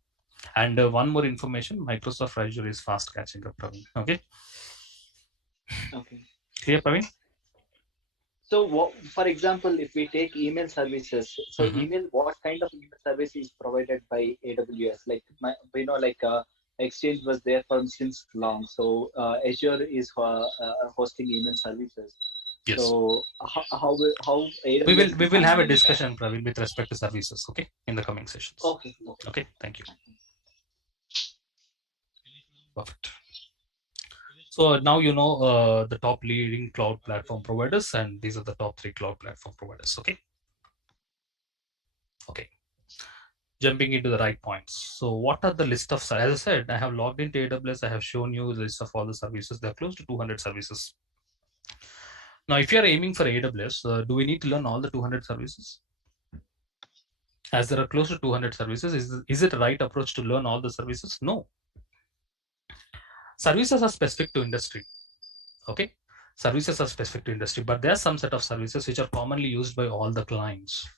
and one more information, Microsoft Azure is fast catching up, Praveen. Okay. Okay. Clear, Praveen? So, for example, if we take email services, so what kind of email service is provided by AWS? Like, Exchange was there since long. So, Azure is hosting email services. Yes. So, how AWS we will have a handling discussion, Praveen, with respect to services, okay, in the coming sessions. Okay, thank you. Perfect. So now you know the top leading cloud platform providers, and these are the top 3 cloud platform providers. Okay. Okay. Jumping into the right points. So what are the list of, as I said, I have logged into AWS. I have shown you the list of all the services. They're close to 200 services. Now, if you are aiming for AWS, do we need to learn all the 200 services? As there are close to 200 services, is it the right approach to learn all the services? No. Services are specific to industry. Okay. Services are specific to industry, but there are some set of services which are commonly used by all the clients.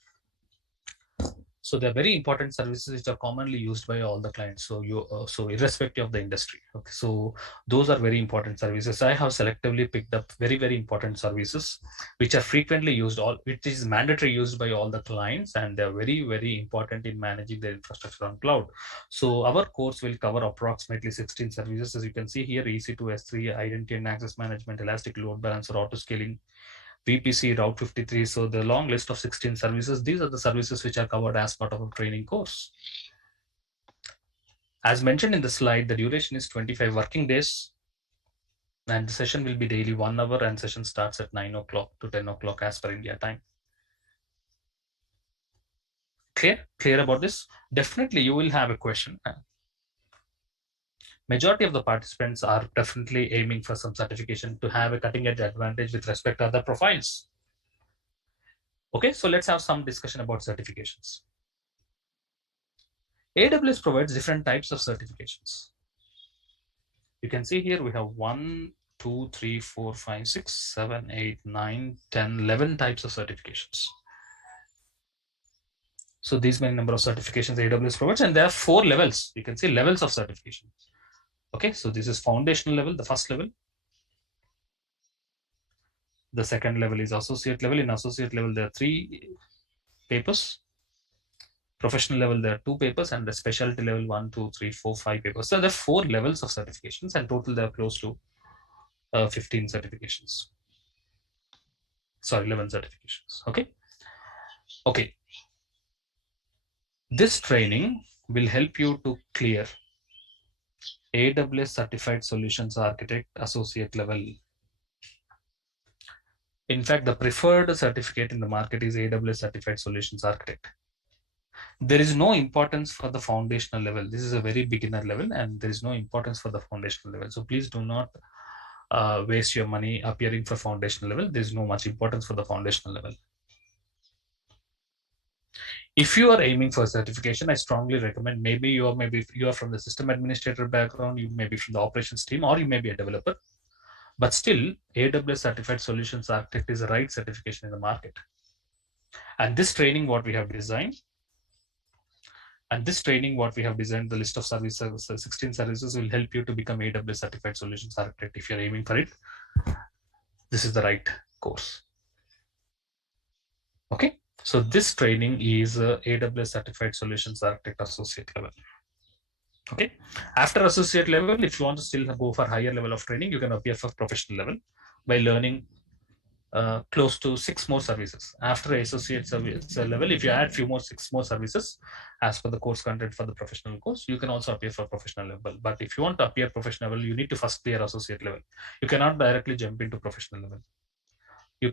So they're very important services which are commonly used by all the clients. So so irrespective of the industry. Okay, so those are very important services. I have selectively picked up very important services which are frequently used, which is mandatory used by all the clients, and they're very important in managing their infrastructure on cloud. So our course will cover approximately 16 services, as you can see here: EC2, S3, identity and access management, elastic load balancer, auto scaling, VPC, Route 53. So the long list of 16 services, these are the services which are covered as part of a training course. As mentioned in the slide, the duration is 25 working days, and the session will be daily 1 hour, and session starts at 9 o'clock to 10 o'clock as per India time. Clear about this? Definitely you will have a question. Majority of the participants are definitely aiming for some certification to have a cutting edge advantage with respect to other profiles. Okay, so let's have some discussion about certifications. AWS provides different types of certifications. You can see here we have 1, 2, 3, 4, 5, 6, 7, 8, 9, 10, 11 types of certifications. So these many number of certifications AWS provides, and there are 4 levels. You can see levels of certification. Okay, so this is foundational level, the first level. The second level is associate level. In associate level, there are 3 papers. Professional level, there are 2 papers, and the specialty level 1, 2, 3, 4, 5 papers. So there are 4 levels of certifications, and total there are close to 15 certifications. Sorry, 11 certifications. Okay. Okay. This training will help you to clear AWS Certified Solutions Architect associate level, In fact, the preferred certificate in the market is AWS Certified Solutions Architect. There is no importance for the foundational level. This is a very beginner level, and there is no importance for the foundational level. So please do not waste your money appearing for foundational level. There is no much importance for the foundational level. If you are aiming for certification, I strongly recommend maybe you are from the system administrator background, you may be from the operations team, or you may be a developer. But still, AWS Certified Solutions Architect is the right certification in the market. And this training, what we have designed, the list of services, 16 services will help you to become AWS Certified Solutions Architect. If you're aiming for it, this is the right course. Okay, so this training is AWS Certified Solutions Architect Associate level. Okay, after associate level, if you want to still go for higher level of training, you can appear for professional level by learning close to 6 more services. After associate service level, if you add 6 more services as per the course content for the professional course, you can also appear for professional level. But if you want to appear professional level, you need to first clear associate level. You cannot directly jump into professional level. You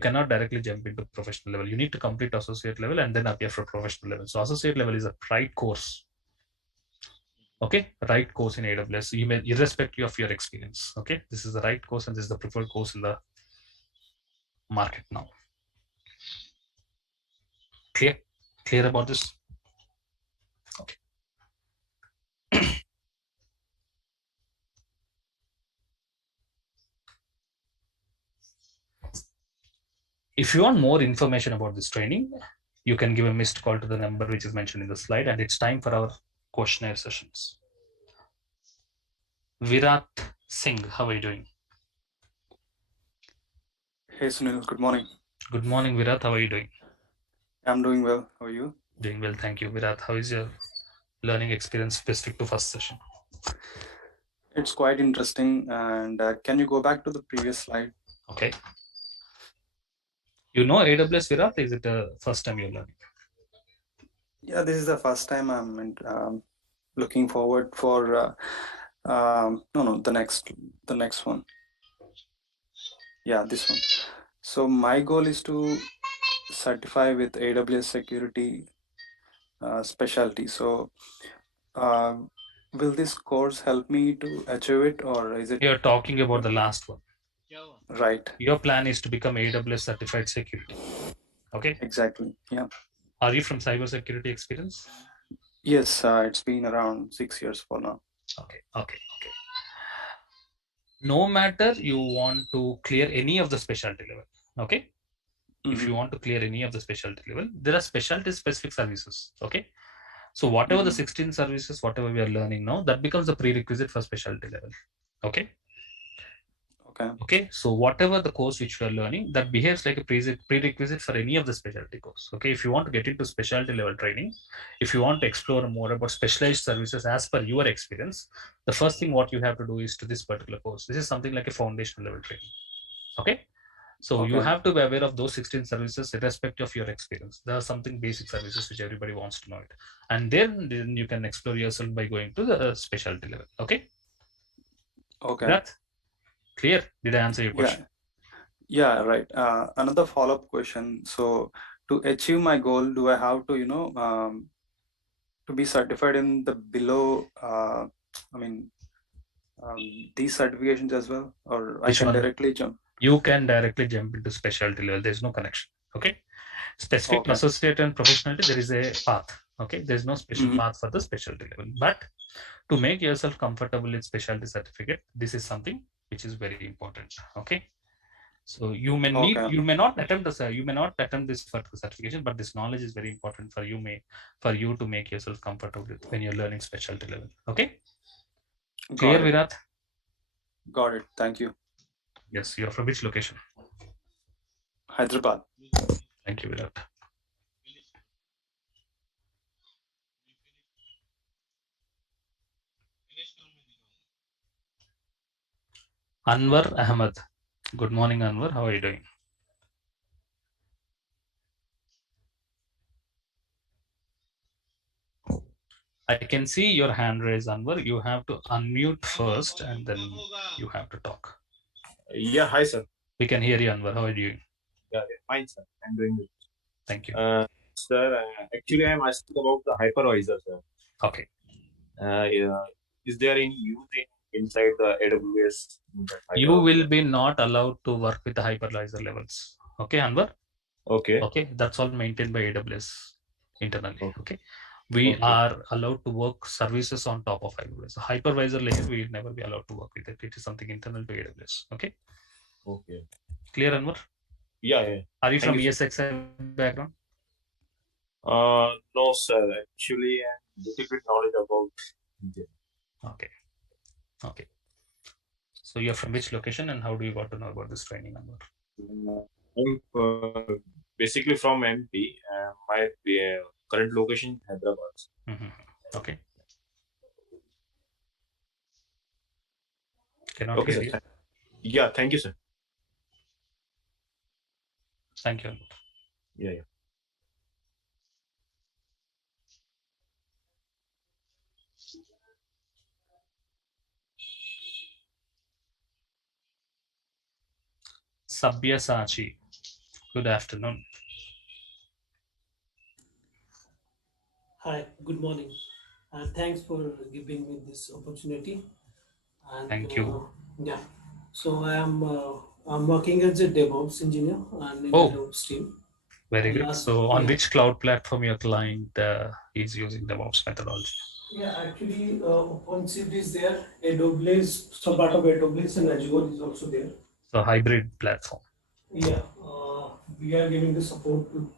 need to complete associate level and then appear for professional level. So associate level is a right course. Okay, right course in AWS, you may, irrespective of your experience. Okay, this is the right course and this is the preferred course in the market now. Clear about this? Okay. If you want more information about this training, you can give a missed call to the number which is mentioned in the slide, and it's time for our questionnaire sessions. Virat Singh, how are you doing? Hey Sunil, good morning. Good morning, Virat. How are you doing? I'm doing well. How are you? Doing well, thank you. Virat, how is your learning experience specific to first session? It's quite interesting. And can you go back to the previous slide? Okay. You know AWS, Virat? Is it the first time you're learning? Yeah, this is the first time I'm looking forward for the next one. Yeah, this one. So my goal is to certify with AWS security specialty. So will this course help me to achieve it, or is it? You're talking about the last one. Right. Your plan is to become AWS certified security. Okay. Exactly. Yeah. Are you from cybersecurity experience? Yes, it's been around 6 years for now. Okay. No matter you want to clear any of the specialty level, okay? If you want to clear any of the specialty level, there are specialty specific services, okay? So whatever the 16 services, whatever we are learning now, that becomes the prerequisite for specialty level, okay? Okay, so whatever the course which we are learning, that behaves like a prerequisite for any of the specialty course. Okay, if you want to get into specialty level training, if you want to explore more about specialized services as per your experience, the first thing what you have to do is to this particular course. This is something like a foundational level training. Okay, so you have to be aware of those 16 services irrespective of your experience. There are something basic services which everybody wants to know it, and then you can explore yourself by going to the specialty level. Okay. That's clear? Did I answer your question? Yeah, right. Another follow-up question. So to achieve my goal, do I have to, to be certified in the below, these certifications as well, or I can directly jump? You can directly jump into specialty level. There's no connection. Okay. Specific associate and professionality, there is a path. Okay. There's no special path for the specialty level. But to make yourself comfortable with specialty certificate, this is something which is very important. Okay, so you may need, you may not attempt this for certification, but this knowledge is very important for you to make yourself comfortable with when you're learning specialty level. Okay, clear, Virat? Got it. Thank you. Yes, you're from which location? Hyderabad. Thank you, Virat. Anwar Ahmed. Good morning, Anwar. How are you doing? I can see your hand raised, Anwar. You have to unmute first and then you have to talk. Yeah, hi, sir. We can hear you, Anwar. How are you doing? Fine, sir. I'm doing it. Thank you. Sir, actually, I'm asking about the hypervisor, sir. Okay. Yeah. Is there any use inside the AWS? You will be not allowed to work with the hypervisor levels. Okay, Anwar? Okay. Okay, that's all maintained by AWS internally. Okay. We are allowed to work services on top of hypervisor. Hypervisor layer, we will never be allowed to work with it. It is something internal to AWS. Okay. Okay. Clear, Anwar? Yeah. Are you Thank from you, sir. ESXi background? No, sir. Actually, I'm little bit knowledge about it. Okay. Okay. So you're from which location and how do you got to know about this training, Anwar? I'm basically from MP. My current location Hyderabad. Okay. Cannot Okay, hear sir. you. Yeah, thank you, sir. Thank you. Yeah. Sabyasachi. Good afternoon. Hi, good morning. Thanks for giving me this opportunity. And, Thank you. Yeah, so I'm working as a DevOps engineer and in Oh. the DevOps team. Very good. So on yeah. which cloud platform your client is using DevOps methodology? Yeah, actually, OpenShift is there. AWS, some part of AWS and Azure is also there. So hybrid platform. Yeah, we are giving the support to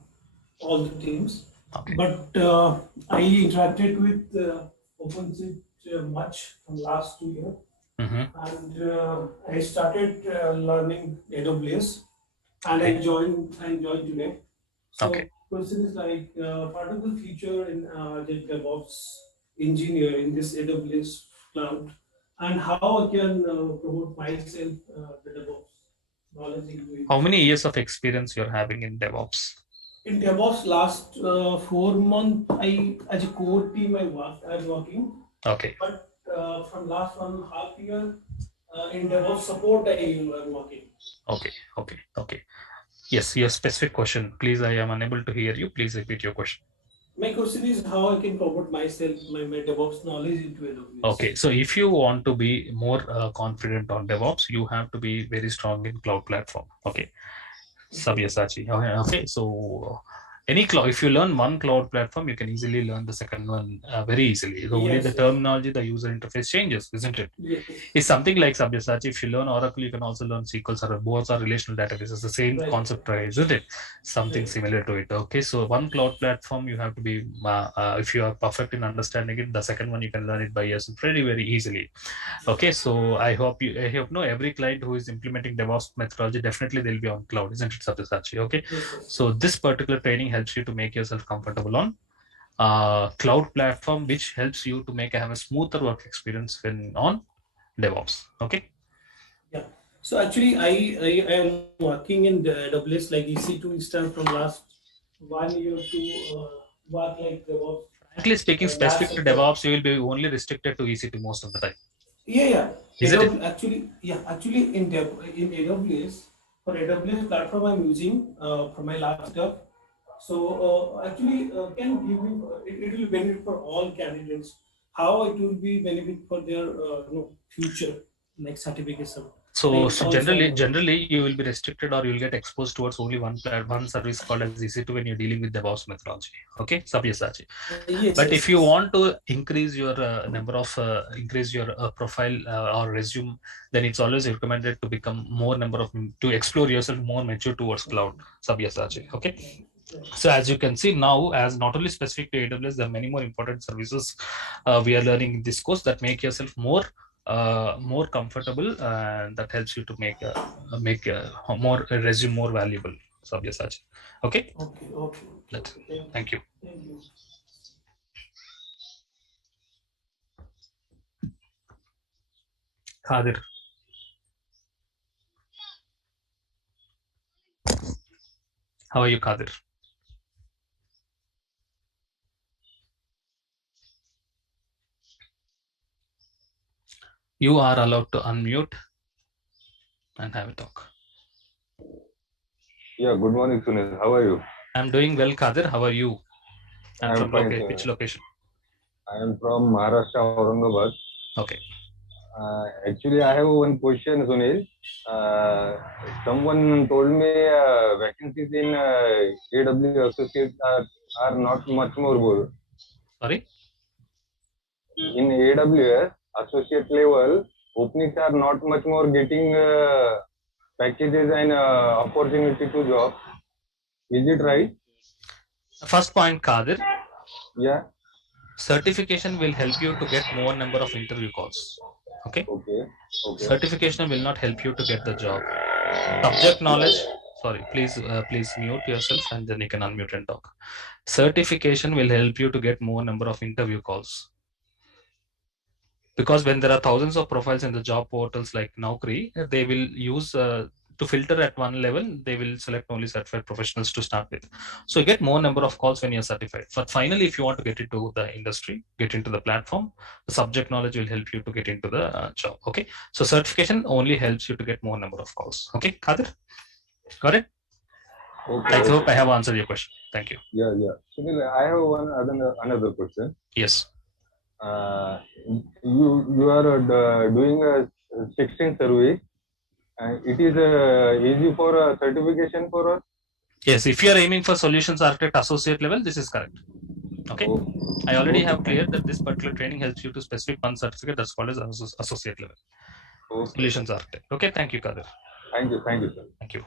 all the teams. Okay. But I interacted with OpenShift much from last 2 years. And I started learning AWS, and I joined today. So question is like part of the future in the DevOps engineer in this AWS cloud, and how I can promote myself the DevOps knowledge into it. How many years of experience you're having in DevOps? In DevOps, last 4 months, as a core team, I'm working. Okay. But from last 1.5 years, in DevOps support, I am working. Okay. Yes, your specific question. Please, I am unable to hear you. Please repeat your question. My question is how I can promote myself, my DevOps knowledge into AWS. Okay, so if you want to be more confident on DevOps, you have to be very strong in cloud platform. Okay. Sabyasachi. Okay, so any cloud, if you learn one cloud platform, you can easily learn the second one very easily. Only the terminology, the user interface changes, isn't it? Yes. It's something like Sabyasachi. If you learn Oracle, you can also learn SQL Server. Both are relational databases. The same concept, right? Isn't it? Something similar to it. Okay, so one cloud platform, you have to be, if you are perfect in understanding it, the second one you can learn it by yourself very, very easily. Okay, so I hope no, every client who is implementing DevOps methodology, definitely they'll be on cloud, isn't it, Sabyasachi? Okay, so this particular training helps you to make yourself comfortable on cloud platform, which helps you to have a smoother work experience when on DevOps. Okay. Yeah. So actually, I am working in the AWS like EC2 instance from last 1 year to work like DevOps. Frankly speaking, specific to DevOps, you will be only restricted to EC2 most of the time. Yeah. Is it? Actually, in AWS, for AWS platform I'm using for my last job. So actually, can give me it will benefit for all candidates. How it will be benefit for their future like certification. So generally you will be restricted, or you will get exposed towards only one service called as EC2 when you're dealing with DevOps methodology. Okay, Sabyasachi. But if you want to increase your increase your profile or resume, then it's always recommended to become to explore yourself more mature towards cloud, Sabyasachi. Okay. So as you can see now, as not only specific to AWS, there are many more important services we are learning in this course that make yourself more comfortable, and that helps you to make more resume more valuable. Sabyasachi. Okay. Thank you. Khadir. How are you, Khadir? You are allowed to unmute and have a talk. Yeah, good morning, Sunil. How are you? I'm doing well, Kadir. How are you? And I'm from fine, which sir. location? I am from Maharashtra, Aurangabad. Okay. Actually, I have one question, Sunil. Someone told me vacancies in AW associates are not much more good. Sorry? In AWS associate level, openings are not much more getting packages and opportunity to job. Is it right? First point, Kadir. Yeah. Certification will help you to get more number of interview calls. Okay. Okay. Certification will not help you to get the job. Subject knowledge. Sorry, please mute yourself and then you can unmute and talk. Certification will help you to get more number of interview calls. Because when there are thousands of profiles in the job portals like Naukri, they will use to filter at one level, they will select only certified professionals to start with. So you get more number of calls when you're certified. But finally, if you want to get into the industry, get into the platform, the subject knowledge will help you to get into the job. Okay. So certification only helps you to get more number of calls. Okay, Kadir? Got it? Okay. I hope I have answered your question. Thank you. Yeah. Sunil, I have another question. Yes. You are doing a 16 service, and it is easy for a certification for us. Yes, if you are aiming for solutions architect associate level, this is correct. Okay. I already have cleared that this particular training helps you to specific one certificate that's called as associate level. Solutions architect. Okay. Thank you, Kadir. Thank you, sir. Thank you.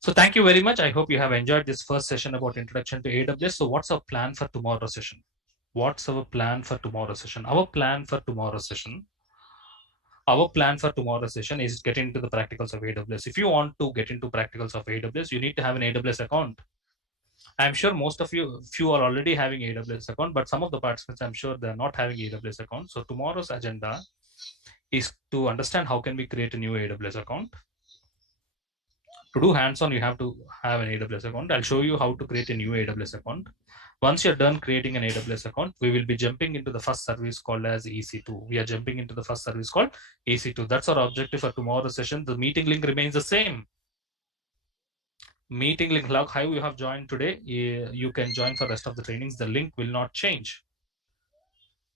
So thank you very much. I hope you have enjoyed this first session about introduction to AWS. So what's our plan for tomorrow's session? What's our plan for tomorrow's session? Our plan for tomorrow's session is get into the practicals of AWS. If you want to get into practicals of AWS, you need to have an AWS account. I'm sure most of you, few are already having AWS account, but some of the participants, I'm sure they're not having AWS account. So tomorrow's agenda is to understand how can we create a new AWS account. To do hands-on, you have to have an AWS account. I'll show you how to create a new AWS account. Once you're done creating an AWS account, we will be jumping into the first service called as EC2. We are jumping into the first service called EC2. That's our objective for tomorrow's session. The meeting link remains the same. Meeting link, like how you have joined today, you can join for the rest of the trainings. The link will not change.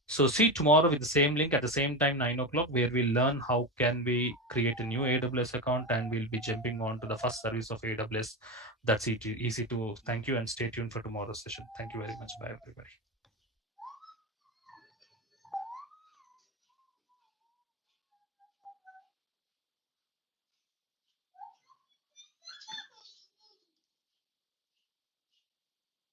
So see tomorrow with the same link at the same time, 9 o'clock, where we'll learn how can we create a new AWS account, and we'll be jumping on to the first service of AWS. That's EC2. Thank you and stay tuned for tomorrow's session. Thank you very much. Bye, everybody.